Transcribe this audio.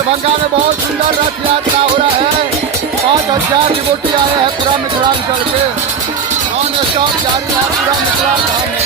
दरभंगा में बहुत सुंदर रथ यात्रा हो रहा है। 5000 डिवोटी आए हैं पूरा मिथिलांचल के। नॉन स्टॉप जारी है पूरा मिथिला धाम में।